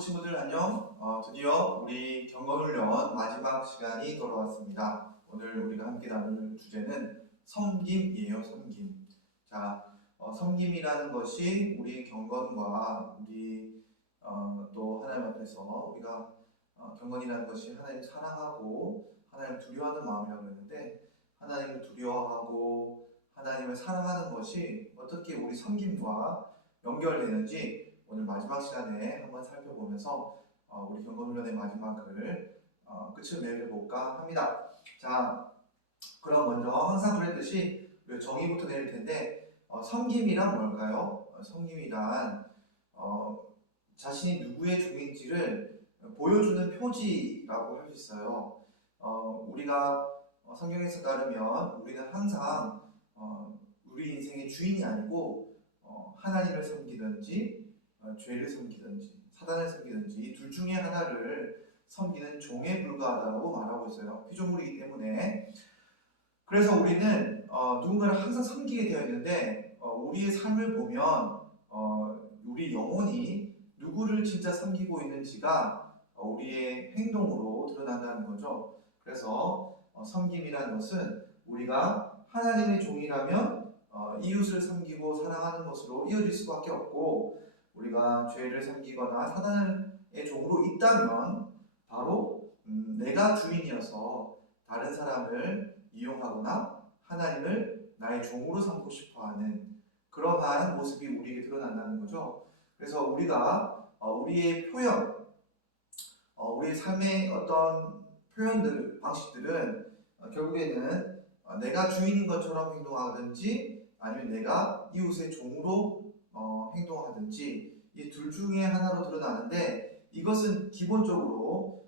친구들 안녕. 드디어 우리 경건훈련 마지막 시간이 돌아왔습니다. 오늘 우리가 함께 나눌 주제는 섬김이에요. 섬김. 자, 섬김이라는 것이 우리 경건과 우리 또 하나님 앞에서 우리가 경건이라는 것이 하나님을 사랑하고 하나님을 두려워하는 마음이라고 했는데, 하나님을 두려워하고 하나님을 사랑하는 것이 어떻게 우리 섬김과 연결되는지 오늘 마지막 시간에 한번 살펴보면서 우리 경건훈련의 마지막을 끝을 맺어볼까 합니다. 자, 그럼 먼저 항상 그랬듯이 정의부터 내릴 텐데, 섬김이란 뭘까요? 섬김이란 자신이 누구의 종인지를 보여주는 표지라고 할 수 있어요. 우리가 성경에서 따르면 우리는 항상 우리 인생의 주인이 아니고 하나님을 섬기든지 죄를 섬기든지 사단을 섬기든지 이 둘 중에 하나를 섬기는 종에 불과하다고 말하고 있어요. 피조물이기 때문에. 그래서 우리는 누군가를 항상 섬기게 되어 있는데, 우리의 삶을 보면 우리 영혼이 누구를 진짜 섬기고 있는지가 우리의 행동으로 드러난다는 거죠. 그래서 섬김이라는 것은 우리가 하나님의 종이라면 이웃을 섬기고 사랑하는 것으로 이어질 수밖에 없고, 우리가 죄를 섬기거나 사단의 종으로 있다면 바로 내가 주인이어서 다른 사람을 이용하거나 하나님을 나의 종으로 삼고 싶어하는 그러한 모습이 우리에게 드러난다는 거죠. 그래서 우리가 우리의 표현, 우리의 삶의 어떤 표현들, 방식들은 결국에는 내가 주인인 것처럼 행동하든지 아니면 내가 이웃의 종으로 행동하든지 이 둘 중에 하나로 드러나는데, 이것은 기본적으로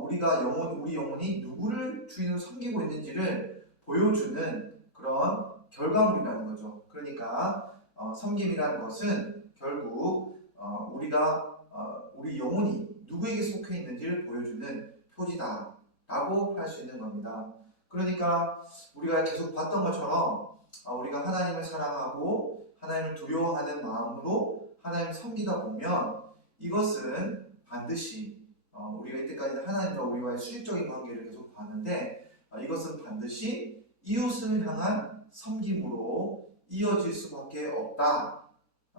우리 영혼이 누구를 주인으로 섬기고 있는지를 보여주는 그런 결과물이라는 거죠. 그러니까 섬김이라는 것은 결국 우리 영혼이 누구에게 속해 있는지를 보여주는 표지다라고 할 수 있는 겁니다. 그러니까 우리가 계속 봤던 것처럼 우리가 하나님을 사랑하고 하나님을 두려워하는 마음으로 하나님을 섬기다 보면 이것은 반드시 우리가 이때까지 하나님과 우리와의 수직적인 관계를 계속 봤는데, 이것은 반드시 이웃을 향한 섬김으로 이어질 수밖에 없다.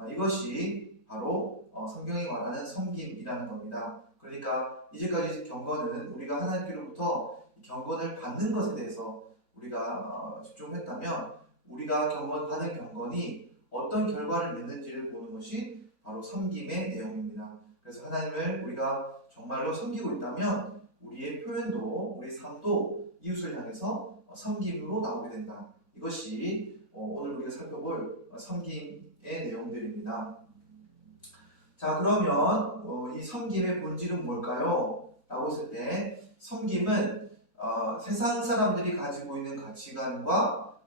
이것이 바로 성경이 말하는 섬김이라는 겁니다. 그러니까 이제까지 경건은 우리가 하나님께로부터 경건을 받는 것에 대해서 우리가 집중했다면, 우리가 받은 경건이 어떤 결과를 맺는지를 보는 것이 바로 섬김의 내용입니다. 그래서 하나님을 우리가 정말로 섬기고 있다면 우리의 표현도, 우리 삶도 이웃을 향해서 섬김으로 나오게 된다. 이것이 오늘 우리가 살펴볼 섬김의 내용들입니다. 자, 그러면 이 섬김의 본질은 뭘까요? 라고 했을 때, 섬김은 세상 사람들이 가지고 있는 가치관과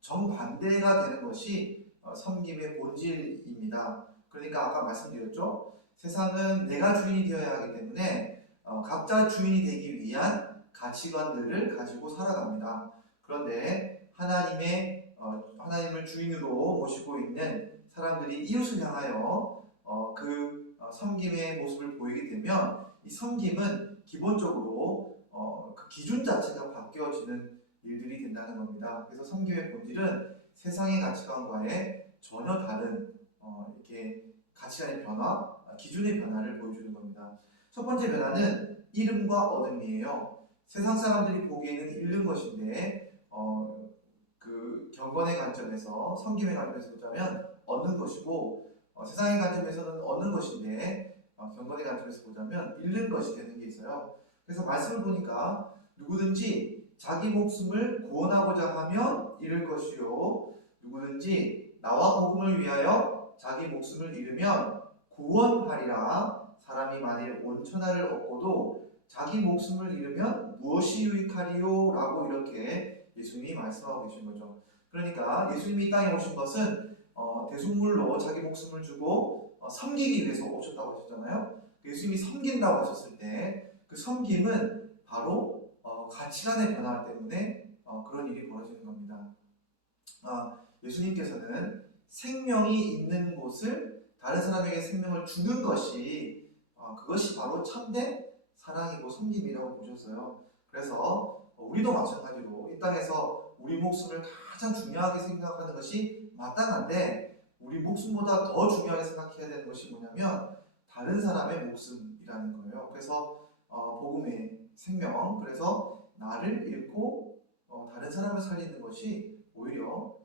정반대가 되는 것이 섬김의 본질입니다. 그러니까 아까 말씀드렸죠. 세상은 내가 주인이 되어야 하기 때문에 각자 주인이 되기 위한 가치관들을 가지고 살아갑니다. 그런데 하나님을 주인으로 모시고 있는 사람들이 이웃을 향하여 섬김의 모습을 보이게 되면, 이 섬김은 기본적으로 그 기준 자체가 바뀌어지는 일들이 된다는 겁니다. 그래서 섬김의 본질은 세상의 가치관과의 전혀 다른 이렇게 가치관의 변화, 기준의 변화를 보여주는 겁니다. 첫 번째 변화는 잃음과 얻음이에요. 세상 사람들이 보기에는 잃는 것인데 그 경건의 관점에서, 섬김의 관점에서 보자면 얻는 것이고, 세상의 관점에서는 얻는 것인데 경건의 관점에서 보자면 잃는 것이 되는 게 있어요. 그래서 말씀을 보니까 누구든지 자기 목숨을 구원하고자 하면 잃을 것이요, 누구든지 나와 복음을 위하여 자기 목숨을 잃으면 구원하리라. 사람이 만일 온천하를 얻고도 자기 목숨을 잃으면 무엇이 유익하리요? 라고 이렇게 예수님이 말씀하고 계신 거죠. 그러니까 예수님이 이 땅에 오신 것은 대속물로 자기 목숨을 주고 섬기기 위해서 오셨다고 하셨잖아요. 예수님이 섬긴다고 하셨을 때 그 섬김은 바로 가치관의 변화 때문에 그런 일이 벌어지는 겁니다. 예수님께서는 생명이 있는 곳을 다른 사람에게 생명을 주는 것이 그것이 바로 참된 사랑이고 섬김이라고 보셨어요. 그래서 우리도 마찬가지로 이 땅에서 우리 목숨을 가장 중요하게 생각하는 것이 마땅한데, 우리 목숨보다 더 중요하게 생각해야 되는 것이 뭐냐면 다른 사람의 목숨이라는 거예요. 그래서 복음의 생명, 그래서 나를 잃고 다른 사람을 살리는 것이 오히려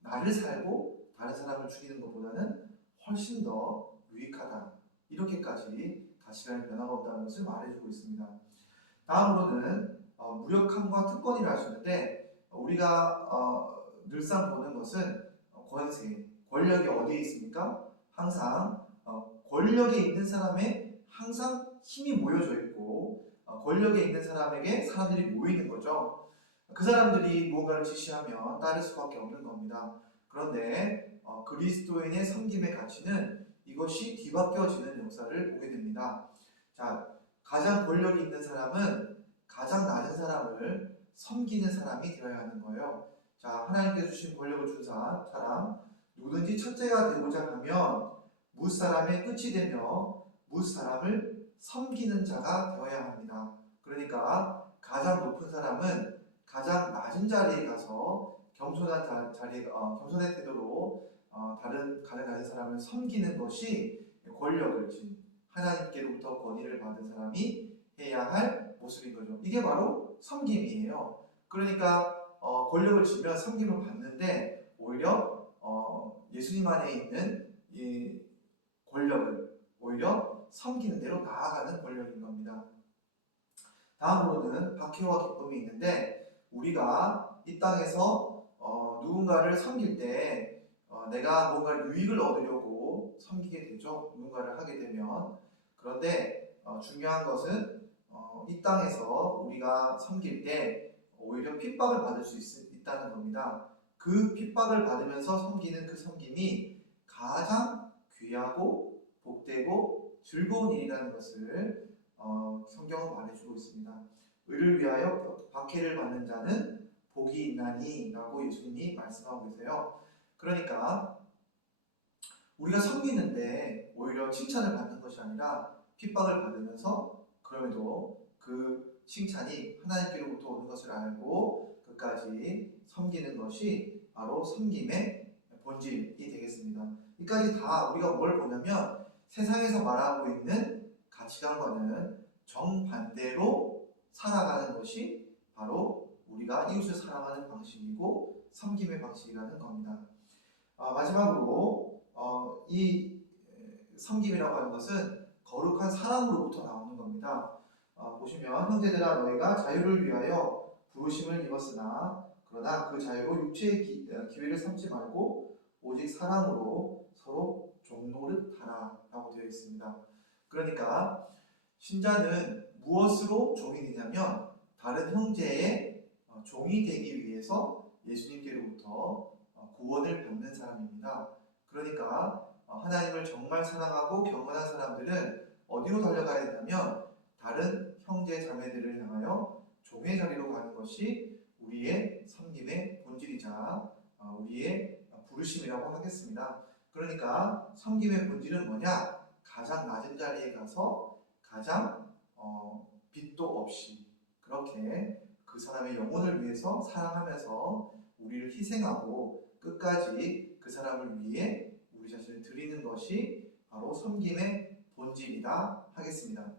나를 살고 다른 사람을 죽이는 것보다는 훨씬 더 유익하다. 이렇게까지 가치관의 변화가 없다는 것을 말해주고 있습니다. 다음으로는 무력함과 특권이라 할 수 있는데, 우리가 늘상 보는 것은 권세, 권력이 어디에 있습니까? 항상 권력에 있는 사람의 항상 힘이 모여져 있고, 권력에 있는 사람에게 사람들이 모이는 거죠. 그 사람들이 무언가를 지시하면 따를 수밖에 없는 겁니다. 그런데 그리스도인의 섬김의 가치는 이것이 뒤바뀌어지는 역사를 보게 됩니다. 자, 가장 권력이 있는 사람은 가장 낮은 사람을 섬기는 사람이 되어야 하는 거예요. 자, 하나님께서 주신 권력을 준 사람, 누구든지 첫째가 되고자 하면 무사람의 끝이 되며 무사람을 섬기는 자가 되어야 합니다. 그러니까 가장 높은 사람은 가장 낮은 자리에 가서 겸손한 겸손의 태도로 가장 낮은 사람을 섬기는 것이 권력을 진 하나님께로부터 권위를 받은 사람이 해야 할 모습인 거죠. 이게 바로 섬김이에요. 그러니까 권력을 쥐면 섬김을 받는데 오히려 예수님 안에 있는 이 권력을 오히려 섬기는 대로 나아가는 권력인 겁니다. 다음으로는 박해와 기쁨이 있는데, 우리가 이 땅에서 누군가를 섬길 때 내가 뭔가 유익을 얻으려고 섬기게 되죠. 누군가를 하게 되면. 그런데 중요한 것은 이 땅에서 우리가 섬길 때 오히려 핍박을 받을 수 있다는 겁니다. 그 핍박을 받으면서 섬기는 그 섬김이 가장 귀하고 복되고 즐거운 일이라는 것을 성경은 말해주고 있습니다. 의를 위하여 박해를 받는 자는 복이 있나니 라고 예수님이 말씀하고 계세요. 그러니까 우리가 섬기는데 오히려 칭찬을 받는 것이 아니라 핍박을 받으면서, 그럼에도 그 칭찬이 하나님께로부터 오는 것을 알고 끝까지 섬기는 것이 바로 섬김의 본질이 되겠습니다. 이까지 다 우리가 뭘 보냐면 세상에서 말하고 있는 가치관과는 정반대로 살아가는 것이 바로 우리가 이웃을 사랑하는 방식이고 섬김의 방식이라는 겁니다. 마지막으로 이 섬김이라고 하는 것은 거룩한 사랑으로부터 나오는 겁니다. 보시면 형제들아, 너희가 자유를 위하여 부르심을 입었으나 그러나 그 자유로 육체의 기회를 삼지 말고 오직 사랑으로 서로 종노릇하라 라고 되어 있습니다. 그러니까 신자는 무엇으로 종이 되냐면 다른 형제의 종이 되기 위해서 예수님께로부터 구원을 받는 사람입니다. 그러니까 하나님을 정말 사랑하고 경건한 사람들은 어디로 달려가야 되냐면 다른 형제 자매들을 향하여 종의 자리로 가는 것이 우리의 섬김의 본질이자 우리의 부르심이라고 하겠습니다. 그러니까 섬김의 본질은 뭐냐? 가장 낮은 자리에 가서 가장 빚도 없이 그렇게 그 사람의 영혼을 위해서 사랑하면서 우리를 희생하고 끝까지 그 사람을 위해 우리 자신을 드리는 것이 바로 섬김의 본질이다 하겠습니다.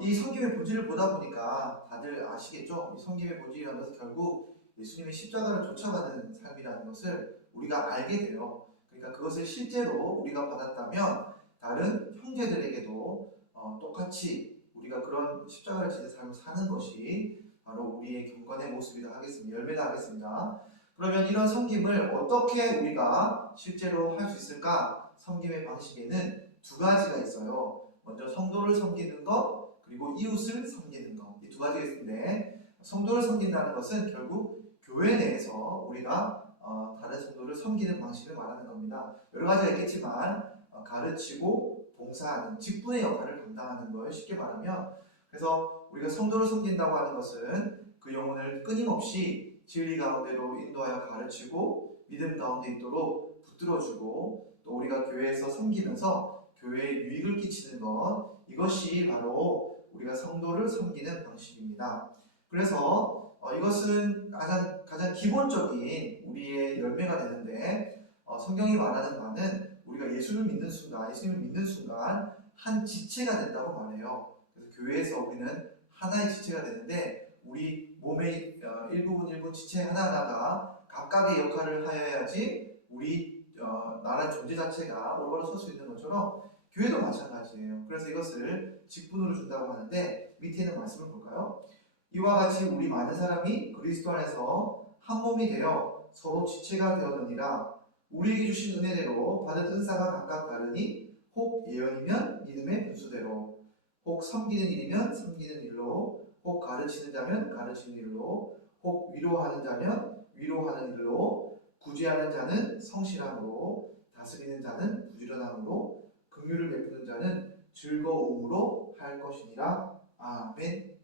이 섬김의 본질을 보다 보니까 다들 아시겠죠? 이 섬김의 본질이라는 것은 결국 예수님의 십자가를 쫓아가는 삶이라는 것을 우리가 알게 돼요. 그러니까 그것을 실제로 우리가 받았다면 다른 형제들에게도 똑같이 우리가 그런 십자가를 지는 삶을 사는 것이 바로 우리의 경건의 모습이다 하겠습니다. 열매다 하겠습니다. 그러면 이런 섬김을 어떻게 우리가 실제로 할 수 있을까? 섬김의 방식에는 두 가지가 있어요. 먼저 성도를 섬기는 것, 그리고 이웃을 섬기는 것. 이 두 가지가 있는데, 성도를 섬긴다는 것은 결국 교회 내에서 우리가 다른 성도를 섬기는 방식을 말하는 겁니다. 여러 가지가 있겠지만 가르치고 봉사하는 직분의 역할을 감당하는 거예요. 쉽게 말하면. 그래서 우리가 성도를 섬긴다고 하는 것은 그 영혼을 끊임없이 진리 가운데로 인도하여 가르치고 믿음 가운데 있도록 붙들어주고 또 우리가 교회에서 섬기면서 교회에 유익을 끼치는 것, 이것이 바로 우리가 성도를 섬기는 방식입니다. 그래서 이것은 가장 기본적인 우리의 열매가 되는데, 성경이 말하는 바는 우리가 예수님을 믿는 순간 한 지체가 된다고 말해요. 그래서 교회에서 우리는 하나의 지체가 되는데, 우리 몸의 일부분 지체 하나하나가 각각의 역할을 하여야지 우리 나라의 존재 자체가 올바로 설 수 있는 것처럼 교회도 마찬가지예요. 그래서 이것을 직분으로 준다고 하는데, 밑에 있는 말씀을 볼까요? 이와 같이 우리 많은 사람이 그리스도 안에서 한 몸이 되어 서로 지체가 되었느니라. 우리에게 주신 은혜대로 받은 은사가 각각 다르니, 혹 예언이면 믿음의 분수대로, 혹 섬기는 일이면 섬기는 일로, 혹 가르치는 자면 가르치는 일로, 혹 위로하는 자면 위로하는 일로, 구제하는 자는 성실함으로, 다스리는 자는 부지런함으로, 긍휼을 베푸는 자는 즐거움으로 할 것이니라. 아멘.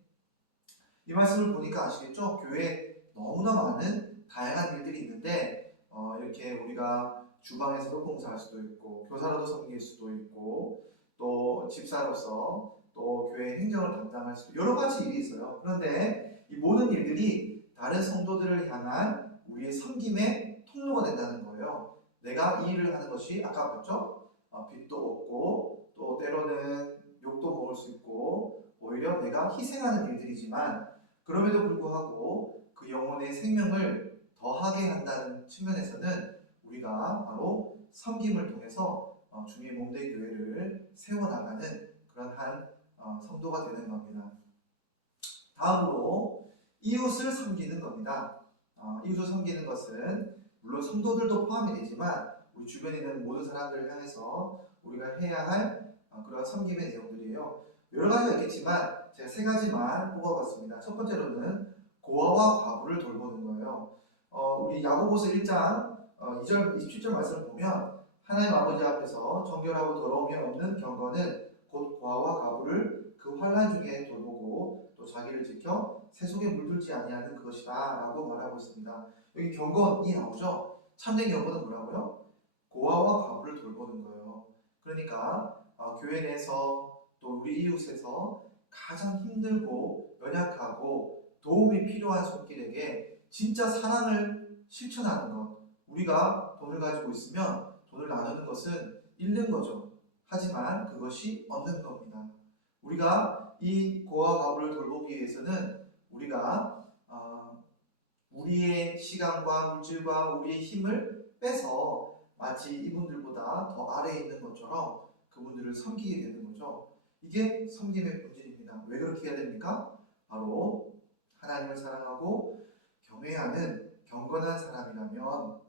이 말씀을 보니까 아시겠죠? 교회에 너무나 많은 다양한 일들이 있는데, 이렇게 우리가 주방에서도 봉사할 수도 있고, 교사로도 섬길 수도 있고, 또 집사로서 또 교회 행정을 담당할 수도 있고, 여러 가지 일이 있어요. 그런데 이 모든 일들이 다른 성도들을 향한 우리의 섬김의 통로가 된다는 거예요. 내가 이 일을 하는 것이 아까 봤죠? 빚도 없고, 또 때로는 욕도 먹을 수 있고, 오히려 내가 희생하는 일들이지만, 그럼에도 불구하고 그 영혼의 생명을 더하게 한다는 측면에서는 우리가 바로 섬김을 통해서 주님의 몸된 교회를 세워나가는 그런 한 성도가 되는 겁니다. 다음으로 이웃을 섬기는 겁니다. 이웃을 섬기는 것은 물론 성도들도 포함이 되지만 우리 주변에 있는 모든 사람들을 향해서 우리가 해야 할 그런 섬김의 내용들이에요. 여러 가지가 있겠지만 제가 세 가지만 뽑아봤습니다. 첫 번째로는 고아와 과부를 돌보는 거예요. 우리 야고보서 1장 2절 27절 말씀을 보면, 하나님 아버지 앞에서 정결하고 더러움이 없는 경건은 곧 고아와 과부를 그 환난 중에 돌보고 또 자기를 지켜 세속에 물들지 아니하는 그것이다 라고 말하고 있습니다. 여기 경건이 나오죠. 참된 경건은 뭐라고요? 고아와 과부를 돌보는 거예요. 그러니까 교회 내에서 또 우리 이웃에서 가장 힘들고 연약하고 도움이 필요한 손길에게 진짜 사랑을 실천하는 것. 우리가 돈을 가지고 있으면 돈을 나누는 것은 잃는 거죠. 하지만 그것이 얻는 겁니다. 우리가 이 고아와 과부를 돌보기 위해서는 우리가 우리의 시간과 물질과 우리의 힘을 빼서 마치 이분들보다 더 아래에 있는 것처럼 그분들을 섬기게 되는 거죠. 이게 섬김의 본질입니다. 왜 그렇게 해야 됩니까? 바로 하나님을 사랑하고 경외하는 경건한 사람이라면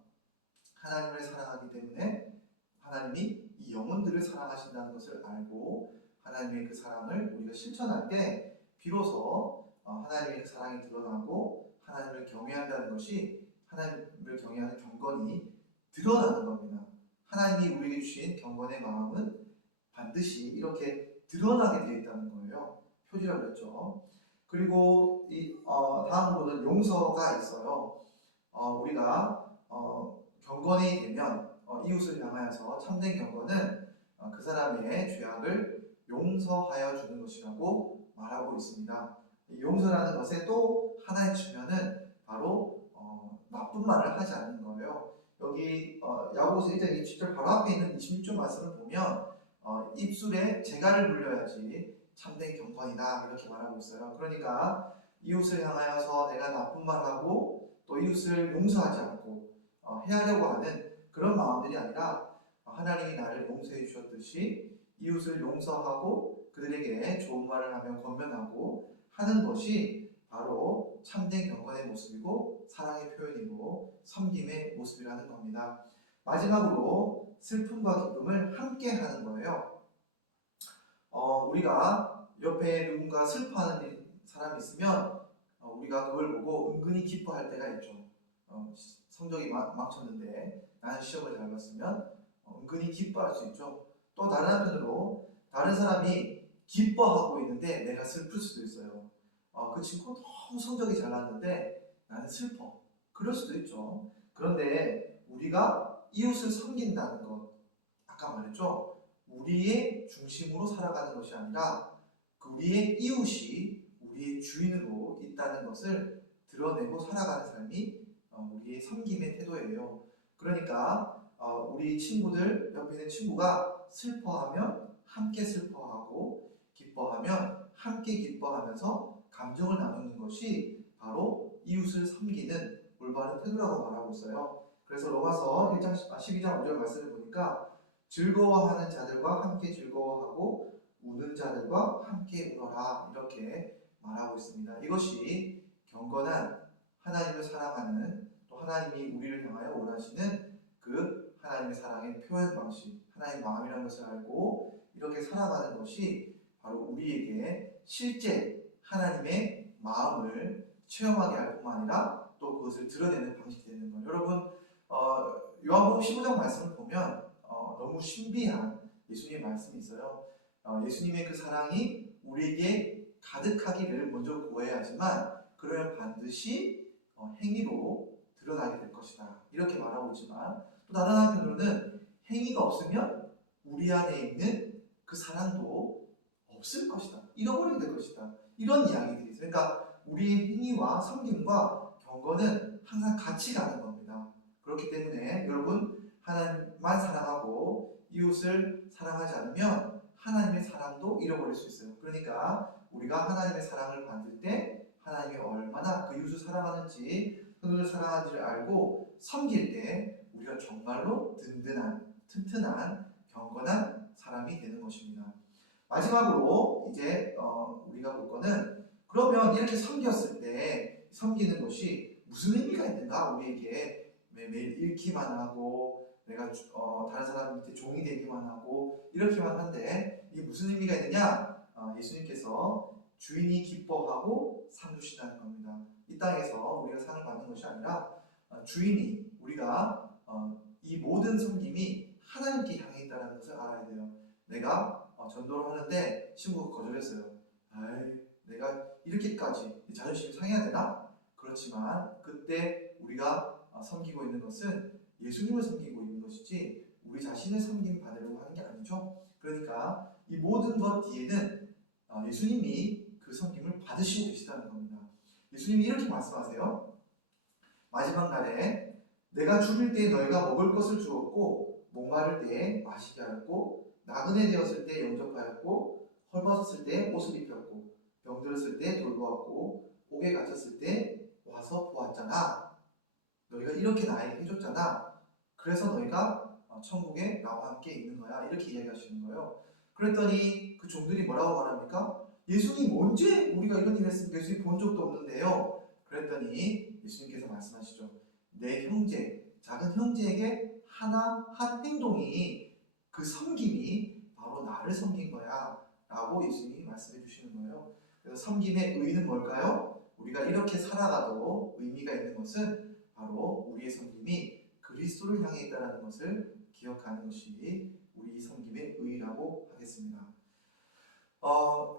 하나님을 사랑하기 때문에 하나님이 이 영혼들을 사랑하신다는 것을 알고 하나님의 그 사랑을 우리가 실천할 때 비로소 하나님의 그 사랑이 드러나고 하나님을 경외한다는 것이, 하나님을 경외하는 경건이 드러나는 겁니다. 하나님이 우리에게 주신 경건의 마음은 반드시 이렇게 드러나게 되어 있다는 거예요. 표지라고 그랬죠. 그리고 다음으로는 용서가 있어요. 우리가 경건이 되면 이웃을 향하여서 참된 경건은 그 사람의 죄악을 용서하여 주는 것이라고 말하고 있습니다. 용서라는 것의 또 하나의 측면은 바로 나쁜 말을 하지 않는 거예요. 여기 야고보서 1장 27절 바로 앞에 있는 26절 말씀을 보면 입술에 재갈을 물려야지 참된 경건이다 이렇게 말하고 있어요. 그러니까 이웃을 향하여서 내가 나쁜 말하고 또 이웃을 용서하지 않고 해하려고 하는 그런 마음들이 아니라 하나님이 나를 용서해 주셨듯이 이웃을 용서하고 그들에게 좋은 말을 하며 권면하고 하는 것이 바로 참된 경건의 모습이고 사랑의 표현이고 섬김의 모습이라는 겁니다. 마지막으로 슬픔과 기쁨을 함께 하는 거예요. 우리가 옆에 누군가 슬퍼하는 사람이 있으면 우리가 그걸 보고 은근히 기뻐할 때가 있죠. 성적이 망쳤는데 나는 시험을 잘 봤으면 은근히 기뻐할 수 있죠. 또 다른 한편으로 다른 사람이 기뻐하고 있는데 내가 슬플 수도 있어요. 그 친구 너무 성적이 잘 나왔는데 나는 슬퍼. 그럴 수도 있죠. 그런데 우리가 이웃을 섬긴다는 것, 아까 말했죠. 우리의 중심으로 살아가는 것이 아니라 우리의 이웃이 우리의 주인으로 있다는 것을 드러내고 살아가는 삶이 우리의 섬김의 태도예요. 그러니까 우리 친구들, 옆에 있는 친구가 슬퍼하면 함께 슬퍼하고 기뻐하면 함께 기뻐하면서 감정을 나누는 것이 바로 이웃을 섬기는 올바른 태도라고 말하고 있어요. 그래서 로마서 1장 12장 5절 말씀을 보니까 즐거워하는 자들과 함께 즐거워하고 우는 자들과 함께 울어라 이렇게 말하고 있습니다. 이것이 경건한 하나님을 사랑하는 또 하나님이 우리를 향하여 원하시는 그 하나님의 사랑의 표현 방식, 하나님의 마음이라는 것을 알고 이렇게 살아가는 것이 바로 우리에게 실제 하나님의 마음을 체험하게 할 뿐만 아니라 또 그것을 드러내는 방식이 되는 거예요. 여러분 요한복음 15장 말씀을 보면 너무 신비한 예수님의 말씀이 있어요. 예수님의 그 사랑이 우리에게 가득하기를 먼저 구해야 하지만 그러면 반드시 행위로 드러나게 될 것이다 이렇게 말하고 있지만 또 다른 한편으로는 행위가 없으면 우리 안에 있는 그 사랑도 없을 것이다, 잃어버리게 될 것이다, 이런 이야기들이 있어요. 그러니까 우리의 행위와 섬김과 경건은 항상 같이 가는 겁니다. 그렇기 때문에 여러분 하나님만 사랑하고 이웃을 사랑하지 않으면 하나님의 사랑도 잃어버릴 수 있어요. 그러니까 우리가 하나님의 사랑을 받을 때 하나님이 얼마나 그 이웃을 사랑하는지, 그들을 사랑하는지를 알고 섬길 때 우리가 정말로 든든한, 튼튼한, 경건한 사람이 되는 것입니다. 마지막으로 이제 우리가 볼 거는 그러면 이렇게 섬겼을 때 섬기는 것이 무슨 의미가 있는가? 우리에게 매일 읽기만 하고 내가 다른 사람 밑에 종이 되기만 하고 이렇게만 한데 이게 무슨 의미가 있느냐? 예수님께서 주인이 기뻐하고 상 주신다는 겁니다. 이 땅에서 우리가 상을 받는 것이 아니라 주인이 우리가 이 모든 섬김이 하나님께 향해 있다는 것을 알아야 돼요. 내가 전도를 하는데 친구가 거절했어요. 아이, 내가 이렇게까지 자존심이 상해야 되나? 그렇지만 그때 우리가 섬기고 있는 것은 예수님을 섬기고 있는 것이지 우리 자신을 섬김 받으려고 하는 게 아니죠. 그러니까 이 모든 것 뒤에는 예수님이 그 섬김을 받으시고 계시다는 겁니다. 예수님이 이렇게 말씀하세요. 마지막 날에 내가 죽을 때 너희가 먹을 것을 주었고 목마를 때에 마시게 하였고 나그네 되었을 때 영접하였고 헐벗었을 때 옷을 입혔고 병들었을 때 돌보았고 옥에 갇혔을 때 와서 보았잖아. 너희가 이렇게 나에게 해줬잖아. 그래서 너희가 천국에 나와 함께 있는 거야. 이렇게 이야기하시는 거예요. 그랬더니 그 종들이 뭐라고 말합니까? 예수님 언제 우리가 이런 일 했습니까? 예수님 본 적도 없는데요. 그랬더니 예수님께서 말씀하시죠. 내 형제, 작은 형제에게 한 행동이 그 섬김이 바로 나를 섬긴 거야 라고 예수님이 말씀해 주시는 거예요. 그래서 섬김의 의의는 뭘까요? 우리가 이렇게 살아가도 의미가 있는 것은 바로 우리의 섬김이 그리스도를 향해 있다는 것을 기억하는 것이 우리 섬김의 의의라고 하겠습니다.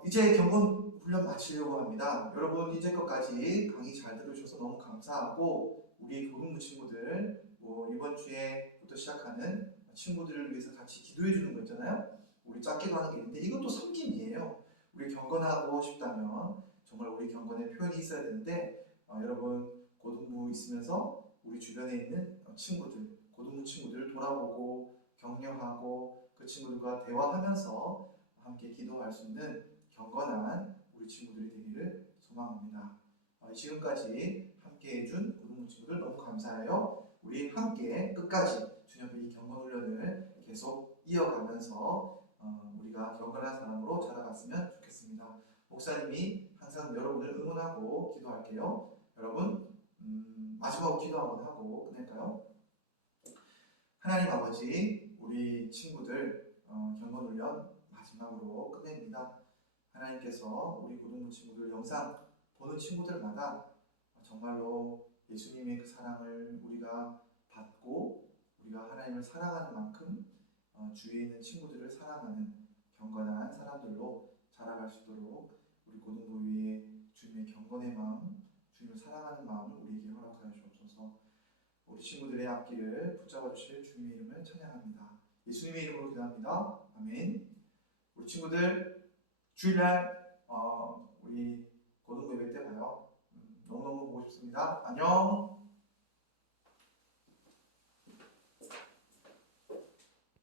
이제 경건 훈련 마치려고 합니다. 여러분 이제껏까지 강의 잘 들으셔서 너무 감사하고 우리 고등부 친구들 이번 주에부터 시작하는 친구들을 위해서 같이 기도해 주는 거 있잖아요. 우리 짧게도 하는 게 있는데 이것도 섬김이에요. 우리 경건하고 싶다면 정말 우리 경건의 표현이 있어야 되는데 여러분 고등부 있으면서 우리 주변에 있는 친구들, 고등부 친구들을 돌아보고 격려하고 그 친구들과 대화하면서 함께 기도할 수 있는 경건한 우리 친구들이 되기를 소망합니다. 지금까지 함께 해준 고등부 친구들 너무 감사해요. 우리 함께 끝까지 주님 앞에 이 경건 훈련을 계속 이어가면서 우리가 경건한 사람으로 자라갔으면 좋겠습니다. 목사님이 항상 여러분을 응원하고 기도할게요. 여러분 마지막으로 기도 한번 하고 끝낼까요? 하나님 아버지, 우리 친구들 경건 훈련 마지막으로 끝냅니다. 하나님께서 우리 고등부 친구들 영상 보는 친구들마다 정말로 예수님의 그 사랑을 우리가 받고 우리가 하나님을 사랑하는 만큼 주위에 있는 친구들을 사랑하는 경건한 사람들로 자라갈 수 있도록 우리 고등부 위에 주님의 경건의 마음, 주님을 사랑하는 마음을 우리에게 허락하여 주옵소서. 우리 친구들의 앞길을 붙잡아 주실 주님의 이름을 찬양합니다. 예수님의 이름으로 기도합니다. 아멘. 우리 친구들 주일날 우리 고등부 예배 때 봐요. 너무너무 보고 싶습니다. 안녕.